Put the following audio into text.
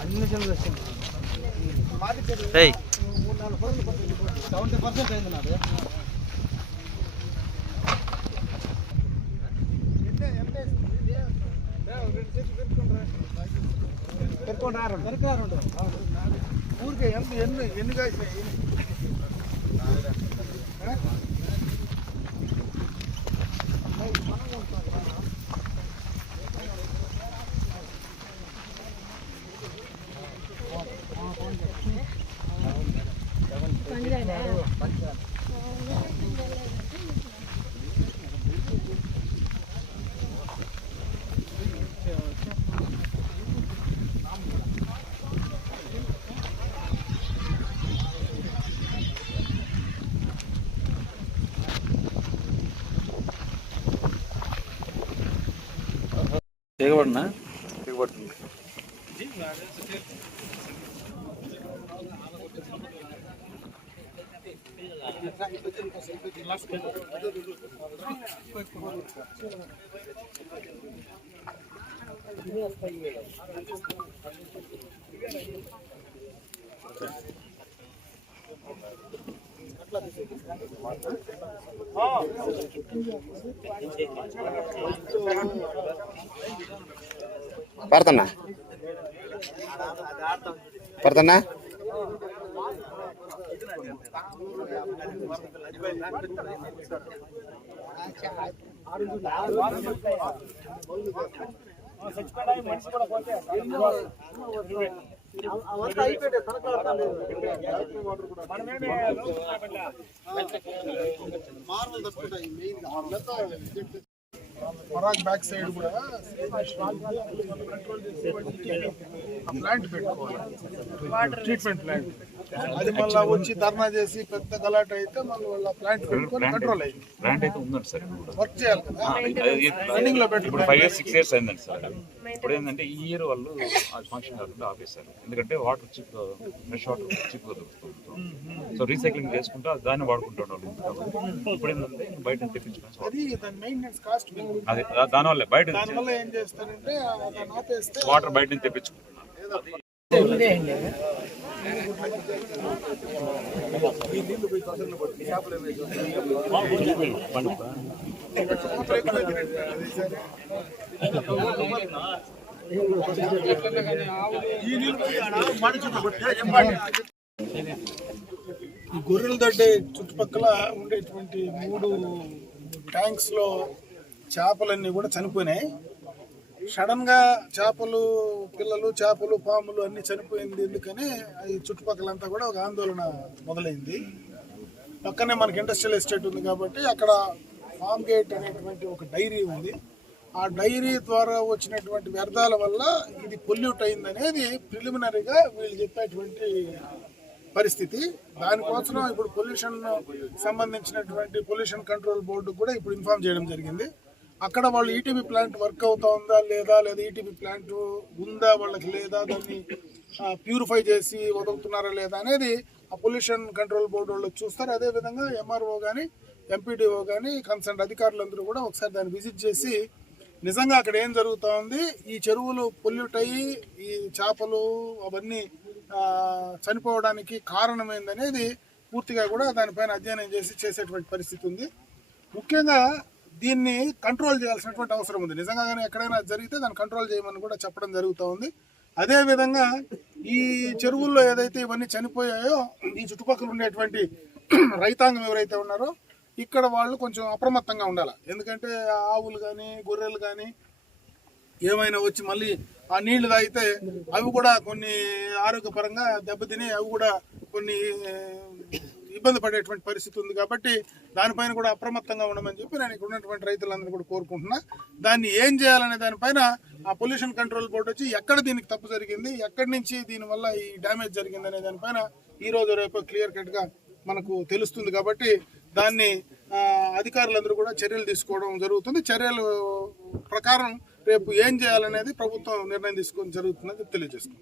అన్ని చిల్లర వచ్చింది ఏయ్ సెవెంటీ పర్సెంట్ అయింది నాది ఊరికే ఎంత ఎన్ని ఎన్ని కాసినాయి Так? దిగబడినా? దిగబడుతుంది. పడతన్నా? పడతన్నా? మార్వల్ తప్పుకుంటాయి మెయిన్ పరాగ్ బ్యాక్ సైడ్ కూడా ప్లాంట్ పెట్టుకోవాలి. ట్రీట్మెంట్ ప్లాంట్ అది మళ్ళీ వచ్చి ధర్నా చేసి పెద్ద గలాట్ అయితే మళ్ళీ వాళ్ళ ప్లాంట్ పెట్టుకొని కంట్రోల్ ప్లాంట్ అయితే ఉందండి సార్ వర్క్ చేయాలి రన్నింగ్లో ఇప్పుడు ఫైవ్ ఇయర్స్ సిక్స్ ఇయర్స్ అయిందండి సార్ ఇప్పుడు ఏంటంటే ఈ ఇయర్ వాళ్ళు అది ఫంక్షన్ కాకుండా ఆపేశారు. ఎందుకంటే water chip fresh water chip దొరుకుతుంది. సో రీసైక్లింగ్ చేసుకుంటూ దాన్ని వాడుకుంటాడు వాళ్ళు. ఇప్పుడు ఏంటంటే బయట నుంచి తెప్పించుకొని అది దాని మెయింటెనెన్స్ కాస్ట్ అది దానివల్ల బయట వాటర్ బయట నుంచి తెప్పించుకుంటున్నారు. ఈ గొర్రెల దొడ్డి చుట్టుపక్కల ఉండేటువంటి మూడు ట్యాంక్స్లో చేపలన్నీ కూడా చనిపోయినాయి. సడన్గా చేపలు పిల్లలు చేపలు పాములు అన్నీ చనిపోయింది ఎందుకని ఈ చుట్టుపక్కలంతా కూడా ఒక ఆందోళన మొదలైంది. పక్కనే మనకి ఇండస్ట్రియల్ ఎస్టేట్ ఉంది కాబట్టి అక్కడ ఫామ్ గేట్ అనేటువంటి ఒక డైరీ ఉంది. ఆ డైరీ ద్వారా వచ్చినటువంటి వ్యర్థాల వల్ల ఇది పొల్యూట్ అయింది అనేది ప్రిలిమినరీగా వీళ్ళు చెప్పేటువంటి పరిస్థితి. దానికోసం ఇప్పుడు పొల్యూషన్ సంబంధించినటువంటి పొల్యూషన్ కంట్రోల్ బోర్డు కూడా ఇప్పుడు ఇన్ఫార్మ్ చేయడం జరిగింది. అక్కడ వాళ్ళు ఈటీబీ ప్లాంట్ వర్క్ అవుతా ఉందా లేదా? లేదా ఈటీబీ ప్లాంట్ ఉందా? వాళ్ళకి లేదా? దాన్ని ప్యూరిఫై చేసి వదులుతున్నారా లేదా అనేది ఆ పొల్యూషన్ కంట్రోల్ బోర్డు వాళ్ళు చూస్తారు. అదేవిధంగా ఎంఆర్ఓ కానీ ఎంపీడీఓ కానీ కన్సర్న్ అధికారులందరూ కూడా ఒకసారి దాన్ని విజిట్ చేసి నిజంగా అక్కడ ఏం జరుగుతూ ఉంది? ఈ చెరువులు పొల్యూట్ అయ్యి ఈ చేపలు అవన్నీ చనిపోవడానికి కారణం ఏందనేది పూర్తిగా కూడా దానిపైన అధ్యయనం చేసి చేసేటువంటి పరిస్థితి ఉంది. ముఖ్యంగా దీన్ని కంట్రోల్ చేయాల్సినటువంటి అవసరం ఉంది. నిజంగా కానీ ఎక్కడైనా జరిగితే దాన్ని కంట్రోల్ చేయమని కూడా చెప్పడం జరుగుతూ ఉంది. అదేవిధంగా ఈ చెరువుల్లో ఏదైతే ఇవన్నీ చనిపోయాయో ఈ చుట్టుపక్కల ఉండేటువంటి రైతాంగం ఎవరైతే ఉన్నారో ఇక్కడ వాళ్ళు కొంచెం అప్రమత్తంగా ఉండాలి. ఎందుకంటే ఆవులు కానీ గొర్రెలు కానీ ఏమైనా వచ్చి మళ్ళీ ఆ నీళ్ళు తాగితే అవి కూడా కొన్ని ఆరోగ్యపరంగా దెబ్బతిని అవి కూడా కొన్ని ఇబ్బంది పడేటువంటి పరిస్థితి ఉంది కాబట్టి దానిపైన కూడా అప్రమత్తంగా ఉండమని చెప్పి నేను ఇక్కడ ఉన్నటువంటి రైతులందరూ కూడా కోరుకుంటున్నా. దాన్ని ఏం చేయాలనే దానిపైన ఆ పొల్యూషన్ కంట్రోల్ బోర్డు వచ్చి ఎక్కడ దీనికి తప్పు జరిగింది ఎక్కడి నుంచి దీనివల్ల ఈ డ్యామేజ్ జరిగింది అనే దానిపైన ఈ రోజు రేపు క్లియర్ కట్గా మనకు తెలుస్తుంది కాబట్టి దాన్ని అధికారులందరూ కూడా చర్యలు తీసుకోవడం జరుగుతుంది. చర్యలు ప్రకారం రేపు ఏం చేయాలనేది ప్రభుత్వం నిర్ణయం తీసుకోవడం జరుగుతుందని తెలియజేస్తుంది